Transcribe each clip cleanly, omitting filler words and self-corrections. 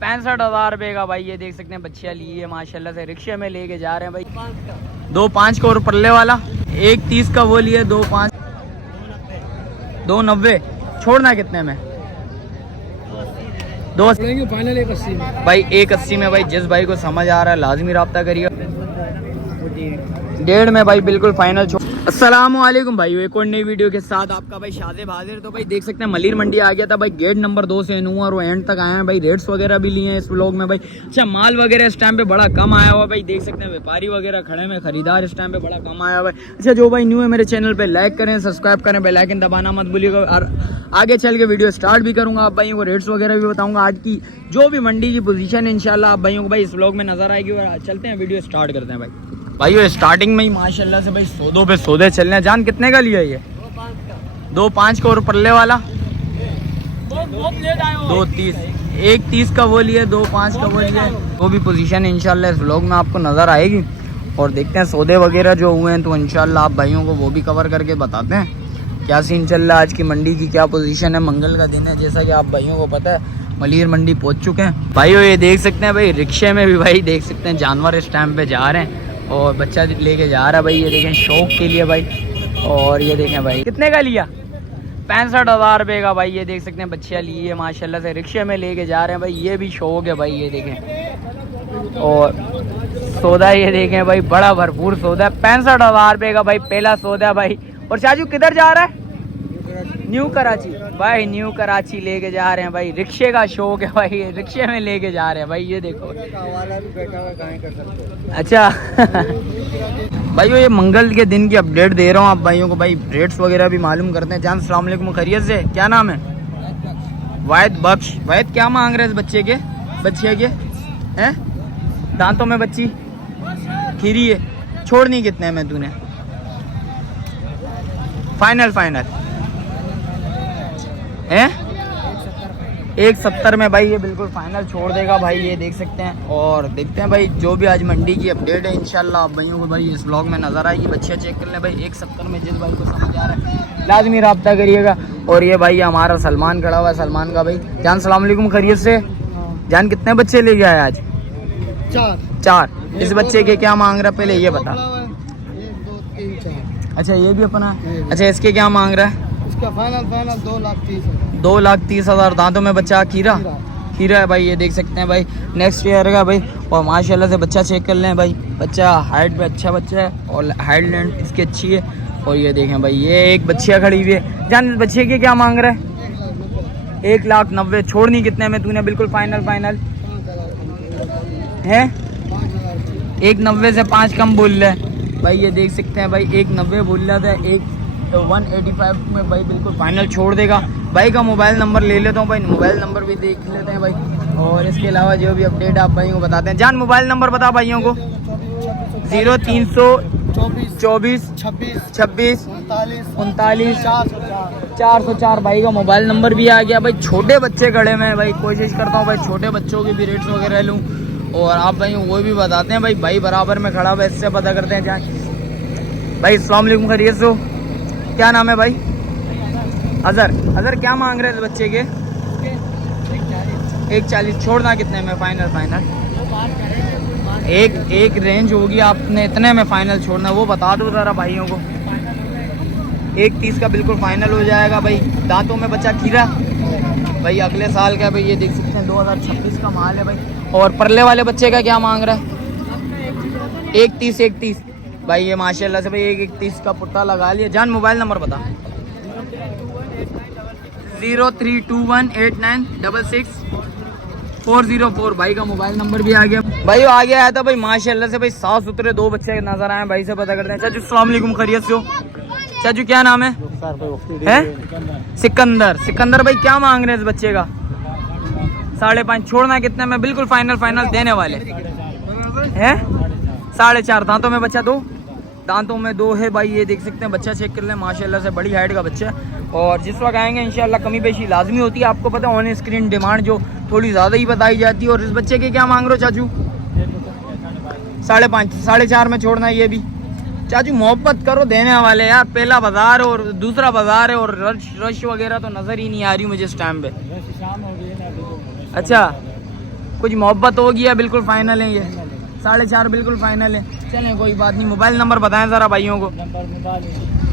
65,000 रुपये का भाई। ये देख सकते हैं बच्चियाँ ली है माशाल्लाह से, रिक्शे में लेके जा रहे हैं भाई। 2,500 का और पल्ले वाला 1,30 का वो लिए 2,500 2,90 छोड़ना कितने में? 2 फाइनल 180 में भाई 180 में भाई। जिस भाई को समझ आ रहा है लाजमी रब्ता करिए। 1.5 में भाई बिल्कुल फाइनल। अस्सलामुअलैकुम भाई, एक और नई वीडियो के साथ आपका भाई शाज़ेब हाजिर। तो भाई देख सकते हैं मलीर मंडी आ गया था भाई, गेट नंबर 2 से नू और एंड तक आए हैं भाई। रेट्स वगैरह भी लिए हैं इस व्लॉग में भाई। अच्छा माल वगैरह इस टाइम पे बड़ा कम आया हुआ भाई। देख सकते हैं व्यापारी वगैरह खड़े हैं, खरीदार इस टाइम पे बड़ा कम आया हुआ है। अच्छा जो भाई न्यू है मेरे चैनल पे लाइक करें, सब्सक्राइब करें, बेल आइकन दबाना मत भूलिएगा। और आगे चल के वीडियो स्टार्ट भी करूँगा, आप भाइयों को रेट्स वगैरह भी बताऊँगा। आज की जो भी मंडी की पोजीशन है इंशाल्लाह आप भाइयों को भाई इस व्लॉग में नजर आएगी। और चलते हैं वीडियो स्टार्ट करते हैं भाई। भाई स्टार्टिंग में ही माशाल्लाह से भाई सौदों पे सौदे चल रहे हैं। जान कितने का लिया ये? 2,500 का और पल्ले वाला 2,30 1,30 का वो लिए 2,500 का वो लिए। वो भी पोजीशन इंशाल्लाह इस व्लॉग में आपको नज़र आएगी। और देखते हैं सौदे वगैरह जो हुए हैं तो इंशाल्लाह आप भाइयों को वो भी कवर करके बताते हैं क्या सीन चल रहा है, आज की मंडी की क्या पोजीशन है। मंगल का दिन है जैसा कि आप भाइयों को पता है, मलीर मंडी पहुंच चुके हैं भाइयों। ये देख सकते हैं भाई रिक्शे में भी भाई देख सकते हैं जानवर इस टाइम पे जा रहे हैं और बच्चा लेके जा रहा है भाई। ये देखें शौक के लिए भाई। और ये देखें भाई कितने का लिया? 65,000 रुपये का भाई। ये देख सकते हैं बच्चियाँ ली है माशाल्लाह से, रिक्शे में लेके जा रहे हैं भाई। ये भी शौक है भाई। ये देखें और सौदा ये देखें भाई बड़ा भरपूर सौदा है। 65,000 रुपये का भाई पहला सौदा भाई। और चाचू किधर जा रहा है? न्यू कराची भाई। न्यू कराची लेके जा रहे हैं भाई। रिक्शे का शौक है भाई, रिक्शे में लेके जा रहे हैं भाई। ये देखो अच्छा भाइयों ये मंगल के दिन की अपडेट दे रहा हूँ आप भाइयों को भाई। रेट्स वगैरह भी मालूम करते हैं। जान अस्सलाम वालेकुम, खैरियत से? क्या नाम है? वाहिद बख्श। वाहिद क्या मांग रहे हैं इस बच्चे के? बच्चे के हैं दांतों में बच्ची खीरी है, छोड़नी कितने में तूने? फाइनल है 170 में भाई। ये बिल्कुल फाइनल छोड़ देगा भाई। ये देख सकते हैं। और देखते हैं भाई जो भी आज मंडी की अपडेट है इंशाल्लाह आप भाइयों को भाई इस व्लॉग में नजर आएगी। बच्चियाँ चेक कर लें भाई। 170 में जिस भाई को समझ आ रहा है लाजमी रब्ता करिएगा। और ये भाई हमारा सलमान खड़ा हुआ है, सलमान का भाई। जान सलाम अलैकुम, खैरियत से? जान कितने बच्चे लेके आए आज? 4। इस बच्चे के क्या मांग रहा है पहले ये बता। 1, 2, 3, 4। अच्छा ये भी अपना। अच्छा इसके क्या मांग रहा है? इसका फाइनल 2,30,000। 2,30,000। दांतों में बच्चा खीरा है भाई। ये देख सकते हैं भाई नेक्स्ट ईयर का भाई। और माशाल्लाह से बच्चा चेक कर लें भाई। बच्चा हाइट पे अच्छा बच्चा है और हाइट लेंथ इसकी अच्छी है। और ये देखें भाई ये एक बच्चियाँ खड़ी हुई है। जान बच्चे के क्या मांग रहा है? 1,90,000। छोड़नी कितने में तूने? बिल्कुल फाइनल है 1,90,000 से 5 कम बोल रहा है भाई। ये देख सकते हैं भाई 1,90,000 बोल रहा था। 185 में भाई बिल्कुल फाइनल छोड़ देगा। भाई का मोबाइल नंबर ले लेता हूँ भाई, मोबाइल नंबर भी देख लेते हैं भाई। और इसके अलावा जो भी अपडेट आप भाइयों को बताते हैं। जान मोबाइल नंबर बता भाइयों को। 0324 26 39 404 भाई का मोबाइल नंबर भी आ गया भाई। छोटे बच्चे खड़े में भाई, कोशिश करता हूँ भाई छोटे बच्चों के भी रेट्स वगैरह लूँ और आप भाइयों वो भी बताते हैं भाई। भाई बराबर में खड़ा हुआ है, इससे पता करते हैं। जान भाई अस्सलाम वालेकुम, खैरियत से? क्या नाम है भाई? अजहर क्या मांग रहे हैं बच्चे के? 1,40। छोड़ना कितने में? फाइनल एक रेंज होगी आपने इतने में फाइनल छोड़ना, वो बता दो ज़रा भाइयों को। 1,30 का बिल्कुल फाइनल हो जाएगा भाई। दांतों में बच्चा खीरा भाई, अगले साल का भाई। ये देख सकते हैं 2026 का माल है भाई। और परले वाले बच्चे का क्या मांग रहा है? 1,30 भाई। ये माशाल्लाह से भाई 1,30 का पुट्टा लगा लिया। जान मोबाइल नंबर बता। 03218966 भाई का मोबाइल नंबर भी आ गया भाई। आगे आया था भाई माशाल्लाह से भाई साफ सुथरे 2 बच्चे नजर आए भाई से पता करते हैं। चाचू अस्सलाम वालेकुम, खैरियत से हो? चाचू क्या नाम है? सिकंदर भाई क्या मांग रहे हैं इस बच्चे का? 5.5। छोड़ना कितने में? बिल्कुल फाइनल देने वाले हैं। 4.5। दांतों में बच्चा 2 दांतों में 2 है भाई। ये देख सकते हैं बच्चा चेक कर लें माशाल्लाह से बड़ी हाइट का बच्चा है। और जिस वक्त आएंगे इंशाल्लाह कमी पेशी लाजमी होती है। आपको पता है ऑन स्क्रीन डिमांड जो थोड़ी ज़्यादा ही बताई जाती है। और इस बच्चे के क्या मांग रहे हो चाचू? 5.5 4.5 में छोड़ना है ये भी। चाचू मोहब्बत करो देने वाले यार। पहला बाजार और दूसरा बाजार है और रश वगैरह तो नज़र ही नहीं आ रही मुझे इस टाइम पे। अच्छा कुछ मोहब्बत होगी या बिल्कुल फाइनल है ये? 4.5 बिल्कुल फाइनल है। चलें कोई बात नहीं, मोबाइल नंबर बताएं ज़रा भाइयों को।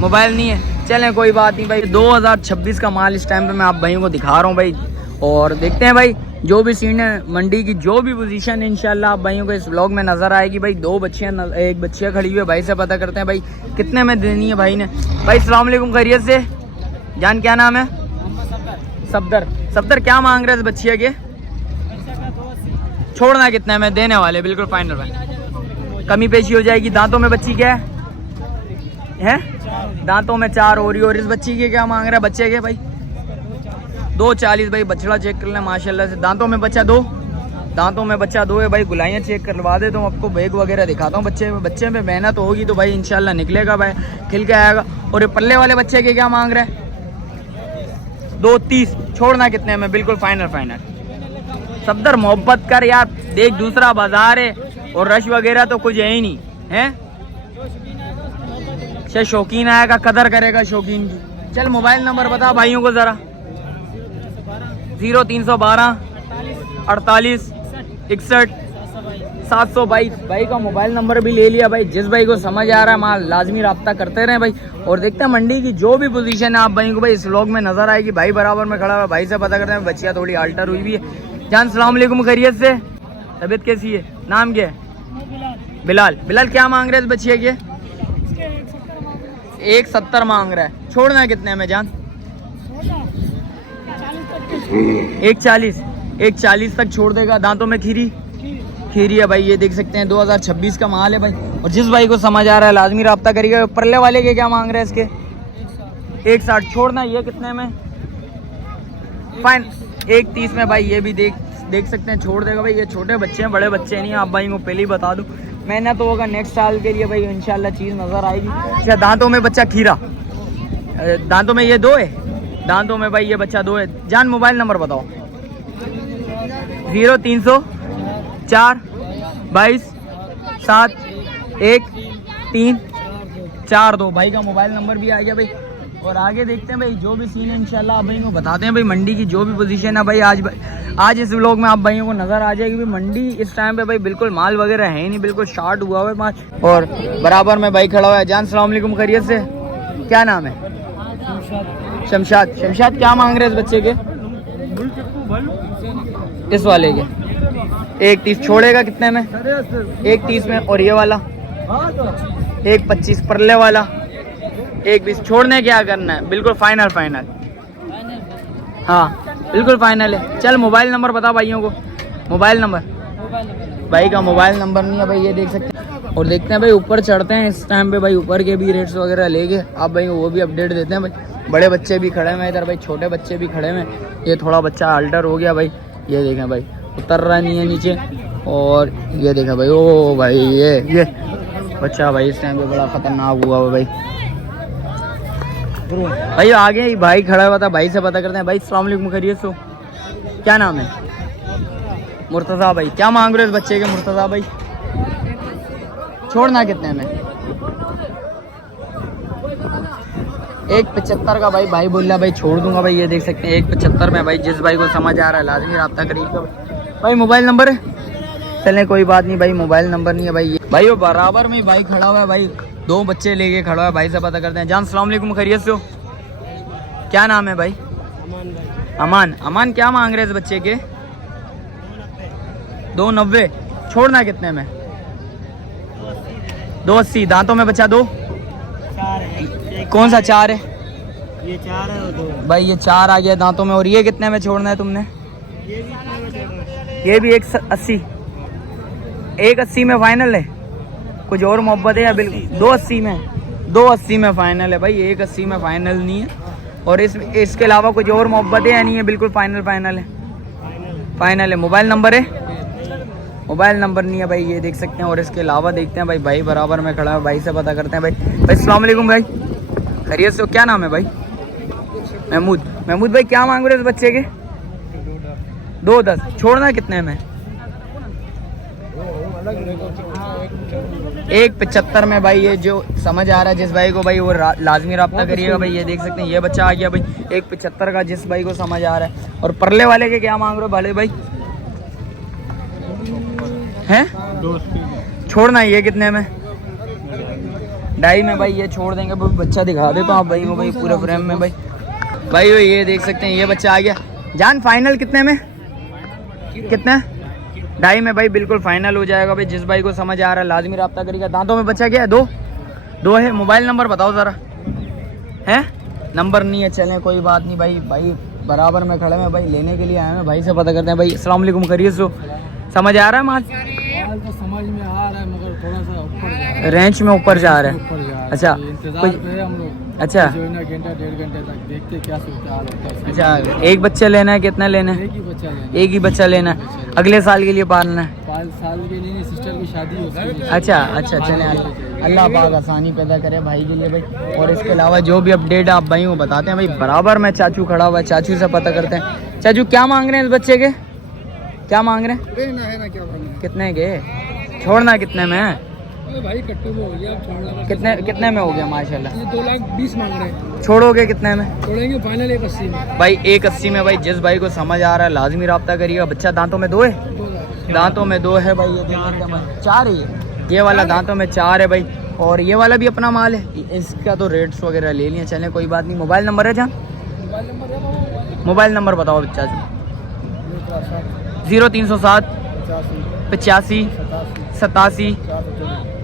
मोबाइल नहीं है, चलें कोई बात नहीं भाई। 2026 का माल इस टाइम पे मैं आप भाइयों को दिखा रहा हूँ भाई। और देखते हैं भाई जो भी सीन है मंडी की, जो भी पोजीशन है इंशाल्लाह आप भाइयों को इस व्लॉग में नज़र आएगी भाई। 2 बच्चियाँ, एक बच्चियाँ खड़ी हुई है। भाई से पता करते हैं भाई कितने में देनी है भाई ने। भाई अस्सलाम वालेकुम, खैरियत से? जान क्या नाम है? सफदर। सफदर क्या मांग रहे हैं बच्चिया के? छोड़ना कितने में? देने वाले बिल्कुल फाइनल भाई, कमी पेशी हो जाएगी। दांतों में बच्ची क्या है? दांतों में 4 हो रही। और इस बच्ची के क्या मांग रहा है बच्चे के भाई? 2.40 भाई। बछड़ा चेक कर लें माशाल्लाह से। दांतों में बच्चा 2, दांतों में बच्चा 2 है भाई। गुलाइयाँ चेक करवा दे तो आपको बैग वगैरह दिखाता हूँ। बच्चे में मेहनत होगी तो भाई इंशाल्लाह निकलेगा भाई, खिल के आएगा। और ये पल्ले वाले बच्चे के क्या मांग रहे हैं? 2.30। छोड़ना कितने में? बिल्कुल फाइनल। सफदर मोहब्बत कर यार, देख दूसरा बाजार है और रश वगैरह तो कुछ है ही नहीं है। से शौकीन आएगा, कदर करेगा शौकीन की। चल मोबाइल नंबर बता भाइयों को ज़रा। 0312 48 61 722। भाई का मोबाइल नंबर भी ले लिया भाई। जिस भाई को समझ आ रहा है माल लाजमी रब्ता करते रहे भाई। और देखते हैं मंडी की जो भी पोजीशन है आप भाई को भाई इस व्लॉग में नजर आएगी। भाई बराबर में खड़ा हुआ, भाई से पता करते हैं। बच्चियाँ थोड़ी अल्टर हुई भी है। जान सलाम वालेकुम, खैरियत से? तबीयत कैसी है? नाम क्या है? बिलाल। बिलाल क्या मांग रहे हैं इस बच्चिया के? 1.70 मांग रहा है। छोड़ना कितने में जान? 1.40 तक छोड़ देगा। दांतों में खीरी है भाई, ये देख सकते हैं। 2026 का माल है भाई। और जिस भाई को समझ आ रहा है लाजमी रब्ता करिएगा। परले वाले के क्या मांग रहे हैं इसके? 1.60। छोड़ना ये कितने में? फाइन 1.30 में भाई। ये भी देख सकते हैं, छोड़ देगा भाई। ये छोटे बच्चे हैं, बड़े बच्चे नहीं। आप भाई को पहले ही बता दूं, मेहनत तो होगा नेक्स्ट साल के लिए भाई इंशाल्लाह चीज़ नज़र आएगी। अच्छा, दांतों में बच्चा खीरा, दांतों में ये 2 है। दांतों में भाई ये बच्चा 2 है। जान मोबाइल नंबर बताओ। 0300 4 22 7 1 3 4 2। भाई का मोबाइल नंबर भी आ गया भाई। और आगे देखते हैं भाई जो भी सीन है इंशाल्लाह आप भाई को बताते हैं भाई। मंडी की जो भी पोजीशन है भाई आज इस व्लॉग में आप भाइयों को नज़र आ जाएगी भाई। मंडी इस टाइम पे भाई बिल्कुल माल वगैरह है नहीं, बिल्कुल शार्ट हुआ हुआ है माल। और बराबर में भाई खड़ा हुआ है। जान सलाम वालेकुम, खैरियत से? क्या नाम है? शमशाद। शमशाद क्या मांग रहे हैं इस बच्चे के? इस वाले के 1.30। छोड़ेगा कितने में? 1.30 में। और ये वाला 1.25 परले वाला 1.20। छोड़ने क्या करना है? बिल्कुल फाइनल। हाँ बिल्कुल फाइनल है। चल मोबाइल नंबर बता भाइयों को। मोबाइल नंबर भाई का मोबाइल नंबर नहीं है भाई, ये देख सकते हैं। और देखते हैं भाई ऊपर चढ़ते हैं इस टाइम पे भाई। ऊपर के भी रेट्स वगैरह लेके आप भाई को वो भी अपडेट देते हैं भाई। बड़े बच्चे भी खड़े हैं इधर भाई, छोटे बच्चे भी खड़े हैं। ये थोड़ा बच्चा अल्टर हो गया भाई, ये देखें भाई, उतर रहा नहीं है नीचे। और ये देखें भाई, ओ भाई ये बच्चा भाई इस टाइम पे बड़ा खतरनाक हुआ भाई। भाई आगे ही भाई खड़ा हुआ था, भाई से पता करते हैं। भाई अस्सलाम वालेकुम, खैरियत से? क्या नाम है? मुर्तज़ा भाई। क्या मांग रहे हो इस बच्चे के मुर्तज़ा भाई? छोड़ना कितने में? 1.75 का भाई बोल रहा भाई छोड़ दूंगा भाई। ये देख सकते हैं 1.75 में भाई। जिस भाई को समझ आ रहा है लाजमी रब्ता करिएगा भाई। मोबाइल नंबर है? चलें कोई बात नहीं भाई, मोबाइल नंबर नहीं है भाई। भाई वो बराबर में भाई खड़ा हुआ है भाई, 2 बच्चे लेके खड़ा हुआ है। भाई से पता करते हैं। जान सलाम वालेकुम, खैरियत से हो? क्या नाम है भाई? अमान। अमान क्या मांग रहे हैं इस बच्चे के? 2.90। छोड़ना कितने में? 2.80। दांतों में बच्चा 2? कौन सा 4 है? ये 4 है और 2 भाई। ये 4 आ गया दांतों में। और ये कितने में छोड़ना है तुमने? ये भी 1.80। 1.80 में फाइनल है? कुछ और मोहब्बत है या बिल्कुल 2.80 में? 2.80 में फाइनल है भाई, 1.80 में फाइनल नहीं है। और इसके अलावा कुछ और मोहब्बत है या नहीं है? बिल्कुल फाइनल है। फाइनल है। मोबाइल नंबर है? मोबाइल नंबर नहीं है भाई, ये देख सकते हैं। और इसके अलावा देखते हैं भाई, भाई बराबर में खड़ा है। भाई से पता करते हैं भाई। भाई अस्सलाम वालेकुम भाई, खैरियत से हो? क्या नाम है भाई? महमूद भाई क्या मांग रहे हो इस बच्चे के? 2.10। छोड़ना कितने में? 1.75 में भाई। ये जो समझ आ रहा है जिस भाई को भाई वो लाजमी रब्ता करिएगा भाई। ये देख सकते हैं ये बच्चा आ गया भाई 1.75 का, जिस भाई को समझ आ रहा है। और परले वाले के क्या मांग रहे हो भले भाई? हैं? 2 छोड़ना ये कितने में? 2.5 में भाई ये छोड़ देंगे। बच्चा दिखा दे तो आप भाई को भाई पूरे फ्रेम में भाई। भाई ये देख सकते हैं ये बच्चा आ गया। जान फाइनल कितने में? कितने? 2.5 में भाई बिल्कुल फाइनल हो जाएगा भाई। जिस भाई को समझ आ रहा है लाजमी रब्ता करेगा। दांतों में बच्चा क्या है? 2 है। मोबाइल नंबर बताओ ज़रा। है नंबर नहीं है, चलें कोई बात नहीं भाई। भाई बराबर में खड़े हैं भाई, लेने के लिए आए हैं। भाई से पता करते हैं। भाई अस्सलाम वालेकुम, खैरियत से? समझ आ रहा है माल? तो समझ में आ रहा है मगर थोड़ा सा ऊपर रेंज में ऊपर जा रहा है। अच्छा इंतजार पे है हम लोग। अच्छा जो है ना घंटा 1.5 घंटे तक देखते क्या सूरत हाल होता है। अच्छा, एक बच्चा लेना है? कितना लेना है? एक ही बच्चा लेना। एक ही बच्चा लेना है। अगले साल के लिए पालना है? 5 साल के लिए नहीं, सिस्टर की शादी है उसके लिए। अच्छा चलें, अल्लाह पाक आसानी पैदा करे भाई के लिए भाई। और इसके अलावा जो भी अपडेट आप भाई को बताते हैं भाई। बराबर में चाचू खड़ा हुआ है, चाचू से पता करते हैं। चाचू क्या मांग रहे हैं इस बच्चे के? क्या मांग रहे हैं? देना है ना, क्या करना है? कितने के? छोड़ना कितने में है? अरे भाई कट्टू में हो गया, अब छोड़ना बस। कितने में हो गया माशाल्लाह? ये 2,20,000 मांग रहे हैं। छोड़ोगे कितने में? छोड़ेंगे फाइनल 180 में। भाई 180 में भाई। जिस भाई को समझ आ रहा है लाजमी रब्ता करिएगा। बच्चा दांतों में 2 है? 2,000। दांतों में 2 है भाई। ये देखिए 4 है ये वाला, दांतों में 4 है भाई। और ये वाला भी अपना माल है। इसका तो रेट्स वगैरह ले लिए, चलें कोई बात नहीं। मोबाइल नंबर है जहाँ? मोबाइल नंबर है? मोबाइल नंबर बताओ बच्चा जी। 0307 85 87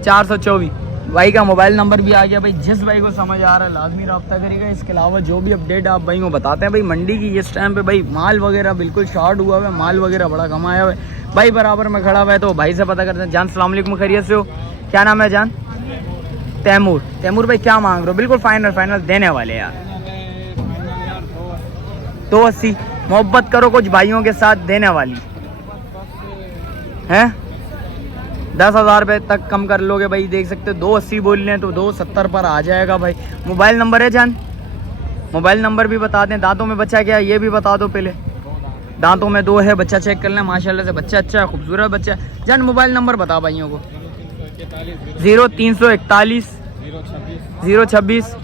424। भाई का मोबाइल नंबर भी आ गया भाई। जिस भाई को समझ आ रहा है लाजमी रब्ता करेगा। इसके अलावा जो भी अपडेट आप भाई को बताते हैं भाई मंडी की, इस टाइम पे भाई माल वगैरह बिल्कुल शॉर्ट हुआ हुआ है। माल वगैरह बड़ा कम आया हुआ है भाई। बराबर में खड़ा हुआ है तो भाई से पता करते हैं। जान सलाम अलैकुम, खैरियत से हो? क्या नाम है जान? तैमूर भाई क्या मांग रहे हो? बिल्कुल फाइनल देने वाले यार। 280 मोहब्बत करो कुछ भाइयों के साथ देने वाली है। 10,000 रुपये तक कम कर लोगे भाई। देख सकते हो 280 बोल रहे हैं तो 270 पर आ जाएगा भाई। मोबाइल नंबर है जान? मोबाइल नंबर भी बता दें। दांतों में बच्चा क्या है ये भी बता दो पहले। दांतों में 2 है। बच्चा चेक कर लें माशाल्लाह से। बच्चा अच्छा है, खूबसूरत बच्चा है। जान मोबाइल नंबर बता भाइयों को। 0341 026 94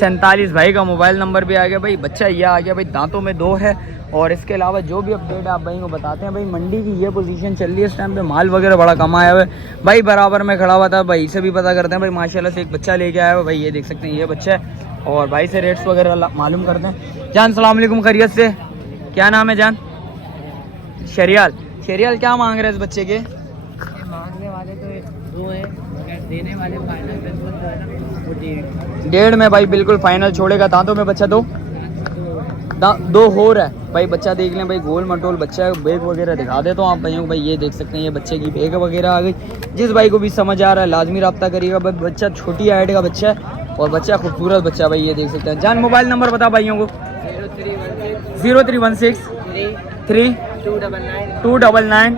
47। भाई का मोबाइल नंबर भी आ गया भाई। बच्चा ये आ गया भाई। दांतों में 2 है। और इसके अलावा जो भी अपडेट आप भाई को बताते हैं भाई मंडी की ये पोजीशन चल रही है इस टाइम पे। माल वगैरह बड़ा कम आया हुआ है भाई। बराबर में खड़ा हुआ था भाई से भी पता करते हैं भाई। माशाल्लाह से एक बच्चा लेके आया हुआ भाई। ये देख सकते हैं ये बच्चा है। और भाई से रेट्स वगैरह मालूम करते हैं। जान सलाम अलैकुम, खैरियत से? क्या नाम है जान? शरियाल क्या मांग रहे हैं इस बच्चे के? मांगने वाले तो 2 है मगर देने वाले फाइनल बिल्कुल जो है ना वो 1.5 में भाई बिल्कुल फाइनल छोड़ेगा। दांतों में बच्चा 2 हो रहा है भाई। बच्चा देख लें भाई, गोल मटोल बच्चा है। बैग वगैरह दिखा दे तो आप भाइयों को भाई। ये देख सकते हैं ये बच्चे की बैग वगैरह आ गई। जिस भाई को भी समझ आ रहा है लाजमी रब्ता करिएगा भाई। बच्चा छोटी हाइट का बच्चा है और बच्चा खूबसूरत बच्चा भाई। ये देख सकते हैं। जान मोबाइल नंबर बता भाइयों को। 0316 3 299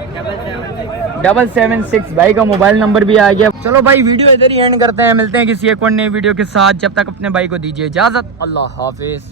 776। भाई का मोबाइल नंबर भी आ गया। चलो भाई वीडियो इधर ही एंड करते हैं। मिलते हैं किसी एक और नई वीडियो के साथ। जब तक अपने भाई को दीजिए इजाजत। अल्लाह हाफिज।